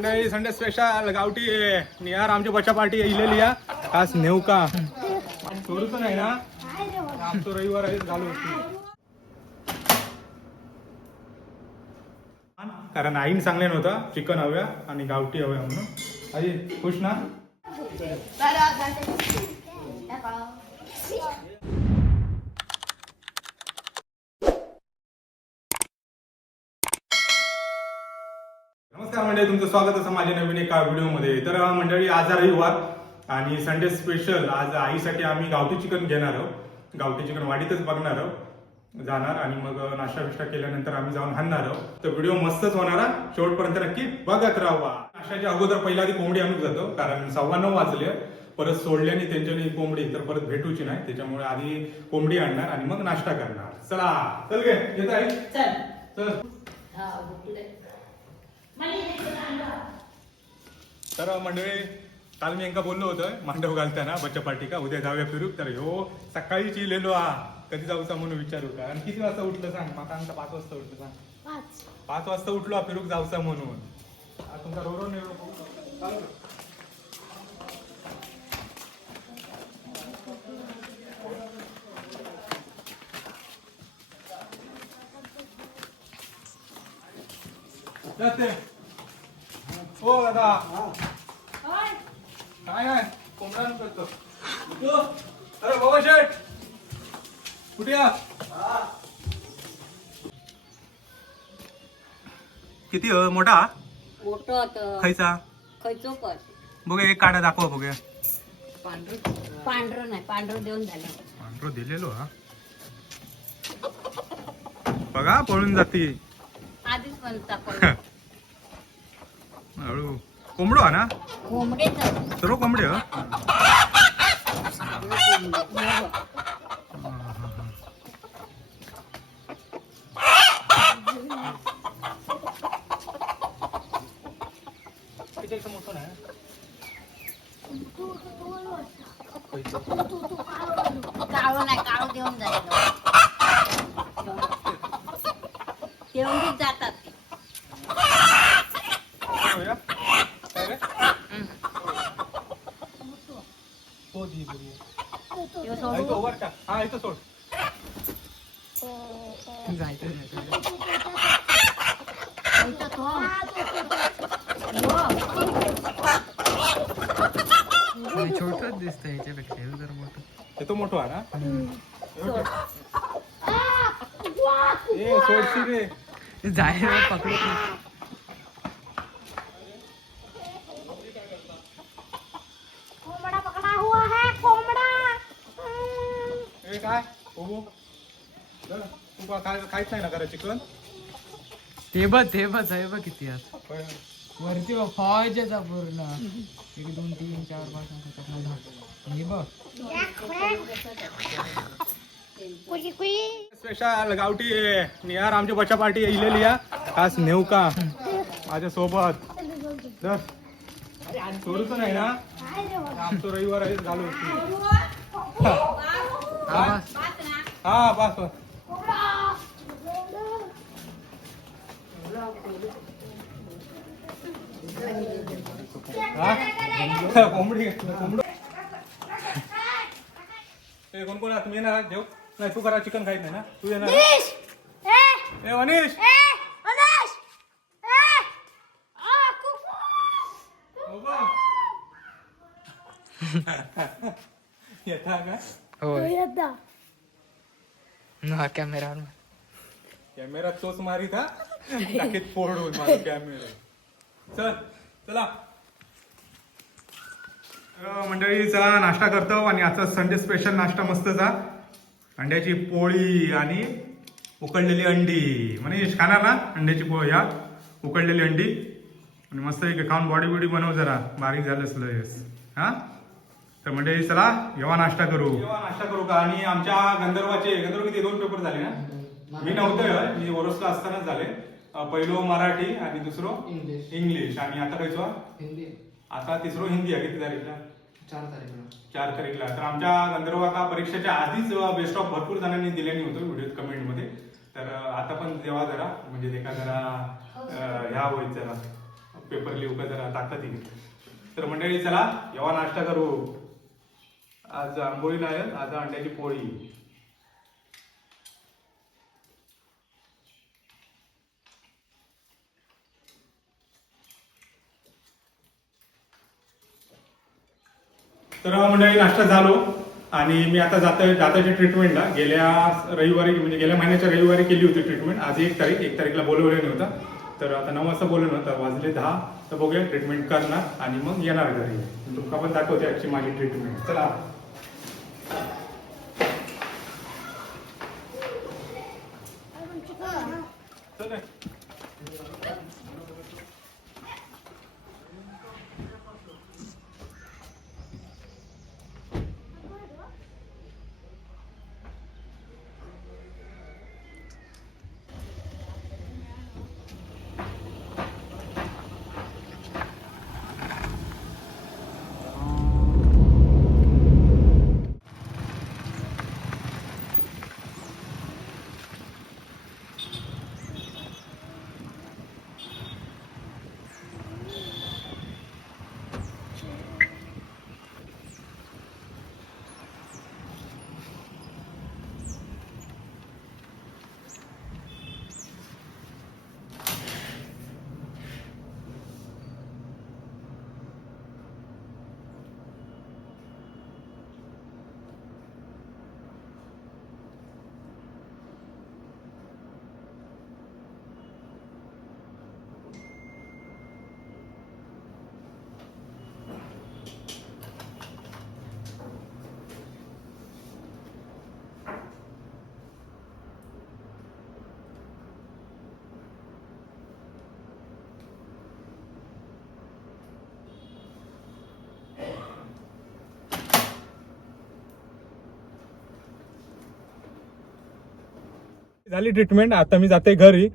नाही Sunday special गावठी निहार आमची बच्चा पार्टी इलेली या खास नेऊ का सोडूच नाही ना आमचं रविवार आहे चालू कारण आईन सांगले नव्हतं चिकन हव्या आणि गावठी हव्या म्हणून आई खुश ना. नमस्कार मंडळी, तुमचं स्वागत असं माझ्या नवीन एका व्हिडिओमध्ये. तर मंडळी आज रविवार आणि संडे स्पेशल आज आईसाठी आम्ही गावठी चिकन घेणार आहोत. गावठी चिकन वाडीतच बघणार आहोत जाणार आणि मग नाश्ता बिष्टा केल्यानंतर आम्ही जाऊन हाणणार आहोत. तर व्हिडिओ मस्तच होणार, शेवटपर्यंत नक्की बघत राहा. नाश्त्याच्या अगोदर पहिला आधी कोंबडी आणून जातो कारण 9:15 वाजले. परत सोडल्याने त्यांच्यानी कोंबडी तर परत भेटूची नाही, त्याच्यामुळे आधी कोंबडी आणणार आणि मग नाश्ता करणार. चला चल गे येत आहे चल. तर मंडळी काल मी यांना बोललो होतं मांडव घालताना बच्चा पार्टी का उद्या जाऊया फिरू. तर हो सकाळीच इलेलो कधी जाऊचा म्हणून विचारू का. आणि किती वाजता उठलं सांग माका. 5 वाजता उठलं सांग. 5 वाजता उठलो फिरूक जाऊचा म्हणून. तुमचा रोरो नेलो जाते. हो दादा काय आहे कोंबडा करतो. अरे बाबा शेठ कुठे या. किती मोठा मोठं खायचा खयचो कर बघा एक काढा दाखवा बघूया. पांढरं नाही पांढरं देऊन झालं. पांढरं दिलेलो हा बघा पळून जाते आधीच म्हणता हळू. कोंबडो हा ना कोंबडेच सर्व कोंबडे हा. मोठं नाही काळो नाही काळो देऊन झालं. तेवढीच जातात ते. हा इथं सोड. छोटच दिसत ह्याच्यापेक्षा जर मोठं. हे तो मोठा आहे ना. ए सोडशी रे जायला पकडू. कोंबडा पकडा हुआ है कोंबडा. ए काय हो तू काय खायच नाही ना करा चिकन. ते बघ आहे बघ किती आज वरती बघ फॉयचा पूर्ण 1 2 3 4 5 6 7 8 9 10. हे बघ स्पेशल गावठी निहार आमची बच्चा पार्टी इलेली या खास नेऊ का माझ्या सोबत. तर सोडूच नाही ना आमचं रविवार आहे चालू. हा बस कोंबडी कोंबड. कोण कोण तुम्ही येणार जेव नाही. तू करा चिकन खायच नाही ना. तू येणार ए मनीष येता का. हो कॅमेरा चोच मारीत हा टाकीत फोडून माझा कॅमेरा. चल चला मंडळीचा नाश्ता करतो आणि आजचा संडे स्पेशल नाश्ता मस्तचा. अंड्याची पोळी आणि उकडलेली अंडी. मनीष खाणार ना अंड्याची पोळी या उकडलेली अंडी आणि मस्त खाऊन बॉडी बिडी बनव जरा बारीक झालं असलं हा. तर मंडळी चला जेव्हा नाश्ता करू का. आणि आमच्या गंधर्व किती 2 पेपर झाले ना. मी नव्हतं मी ओरोसला असतानाच झाले. पहिलो मराठी आणि दुसरं इंग्लिश आणि आता कायचो आता तिसरं हिंदी आहे. किती तारीखला 4 तारीखला. तर आमच्या गंधर्व आता परीक्षेच्या आधीच बेस्ट ऑफ भरपूर जणांनी दिल्याने होतो व्हिडिओ कमेंट मध्ये. तर आता पण जेव्हा जरा म्हणजे एका जरा ह्या होईल जरा पेपर लिहू का जरा ताकद येईल. तर मंडळी चला येवा नाश्ता करू. आज आंबोळी नाही, आज अंड्याची पोळी. तर मंडळी नाश्ता झालो आणि मी आता दाताच्या ट्रीटमेंटला गेल्या रविवारी म्हणजे गेल्या महिन्याच्या रविवारी केली होती ट्रीटमेंट. आज 1 तारीखला बोलवलं नव्हतं. तर आता 9 वाजता बोलवलं नव्हतं, वाजले 10. तर बघूया ट्रीटमेंट करणार आणि मग येणार घरी. तुमका पण दाखवते आजची माझी ट्रीटमेंट. चला चला. झाली ट्रीटमेंट. आता मी जाते घरी.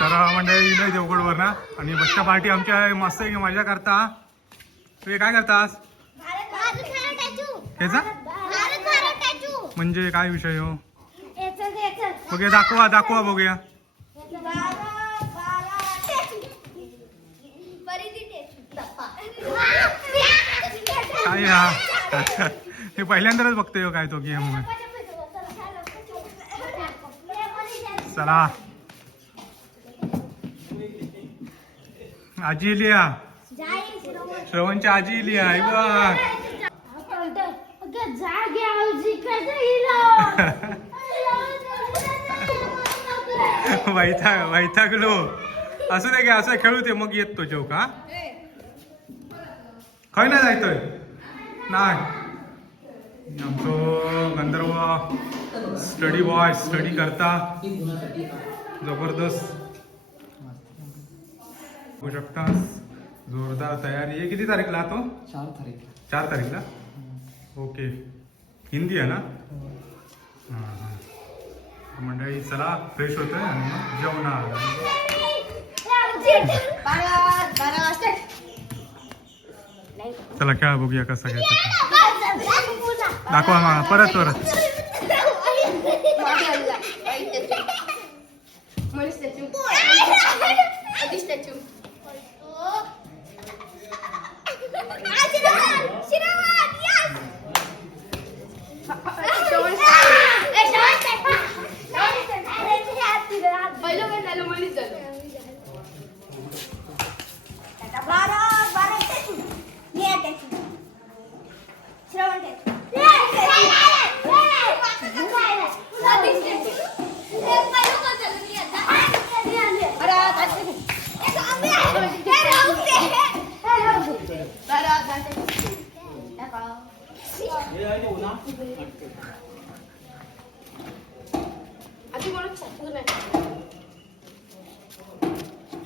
तर मंडळी इलंय देवगडवर ना आणि बच्चा पार्टी आमच्या मस्त मजा करता. तुम्ही काय करतास ह्याचा म्हणजे काय विषय हो बघूया. दाखवा बघूया. काय हा हे पहिल्यांदाच बघतोय काय तो गेम. चला आजी लिया श्रवणची आजी लिया वैतागलो. असं नाही का असं खेळू ते मग येत तो जेव का खय नाही जायतोय नाही. आमचो गंधर्व स्टडी बॉय स्टडी करता जबरदस्त होऊ शकतास. जोरदार तयारी आहे. किती तारीखला तो 4 तारीखला. ओके हिंदी आहे ना. हां हां मंडळी चला फ्रेश होतोय आणि मग जेवणार. चला खेळा बघूया कसा घ्यायचा. दाखवा मग परत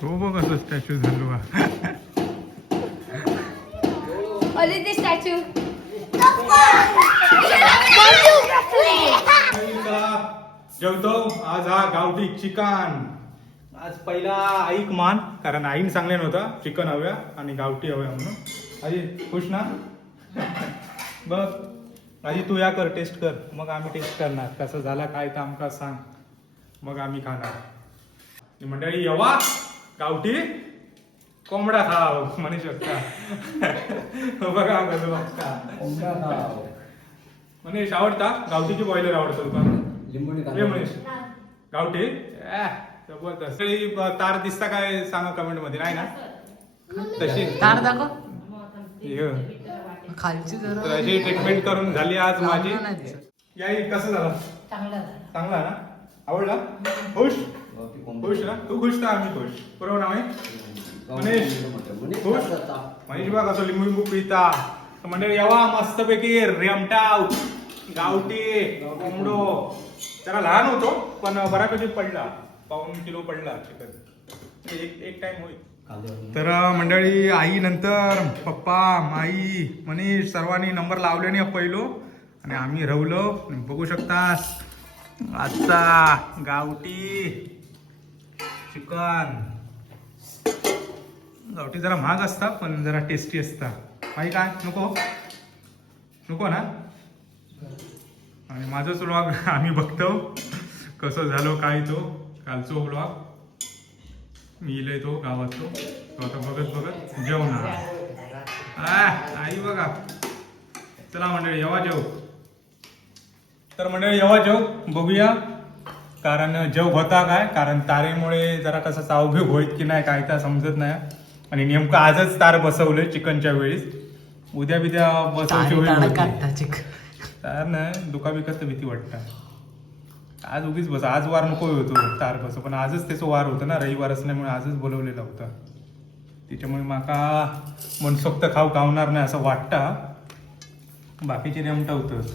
तो बघ असं स्टॅच्यू झालो स्टॅच्यू जेवतो. आज हा गावठी चिकन. आज पहिला आईक मान कारण आईन सांगले नव्हता चिकन हव्या आणि गावठी हव्या म्हणून. आई खुश ना बघ आधी तू या कर, टेस्ट कर, मग आम्ही टेस्ट करणार कसं झाला काय तर आमका सांग, मग आम्ही खाणार. मंडळी येवा गावठी कोंबडा खाव म्हणू शकता. बघा कसं बघता. मनीष आवडता गावठीची बॉयलर आवडतो तुका? ये मनीष गावठी जबरदस्त. तरी तार दिसता काय सांगा कमेंट मध्ये, नाही ना तशी तार दाखव ये. खालची तर जरा अशी ट्रीटमेंट करून झाली आज माझी. चांगलं नाही दिसत. याई कसं झालं? चांगला ना? आवडला? खुश खुश ना? तू खुश तर आम्ही खुश, बरोबर ना मनीष? खुश मनीष बघा कसं लिंबू लिंबू पिता. तर म्हणजे यावा मस्तपैकी रेमटाव गावठी कोंबडो. जरा लहान होतो पण बऱ्यापैकी पडला, 1.5 किलो पडला चिकन. एक टाइम होईल. तर मंडळी आई नंतर पप्पा माई मनीष सर्वांनी नंबर लावल्याने पहिलो आणि आम्ही रवलो. बघू शकता आजचा गावठी चिकन. गावठी जरा महाग असता पण जरा टेस्टी असता. माही काय नको नको ना? आणि माझंच व्लॉग आम्ही बघतो कसं झालो काय तो कालचो व्लॉग मी इलय तो गावात तो आता बघत बघत जेवणार. आई बघा. चला मंडळी येवा जेव. तर मंडळी येवा जेव बघूया. कारण जेव होता काय, कारण तारेमुळे जरा कसं चावभीग होईत की नाही काय तर समजत नाही. आणि नेमकं आजच तार बसवलंय चिकनच्या वेळेस. उद्या बिद्या बसवची होईल तार नाही दुखाबिकाच भीती वाटतं. आज उगीच बस, आज वार नको होतो तार बस, पण आजच त्याचं वार होतं ना, रविवार असल्यामुळे आजच बोलवलेला होता. त्याच्यामुळे माका मनसोक्त खाऊ खावणार नाही असं वाटतं. बाकीचे नेमटा होतंच.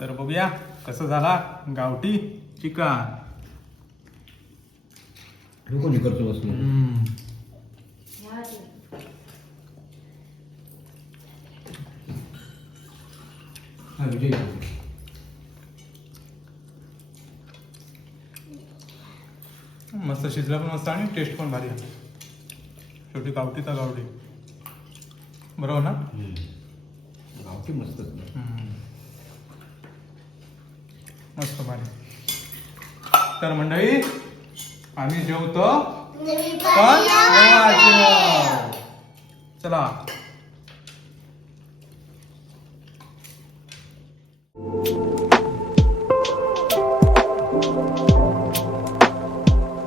तर बघूया कसं झाला गावठी चिकन. मस्त शिजला पण मस्त आणि टेस्ट पण भारी आहे. शेवटी गावठी तर गावठी, बरोबर ना? गावठी मस्त मस्त भारी. तर मंडळी आम्ही जेवतो पण चला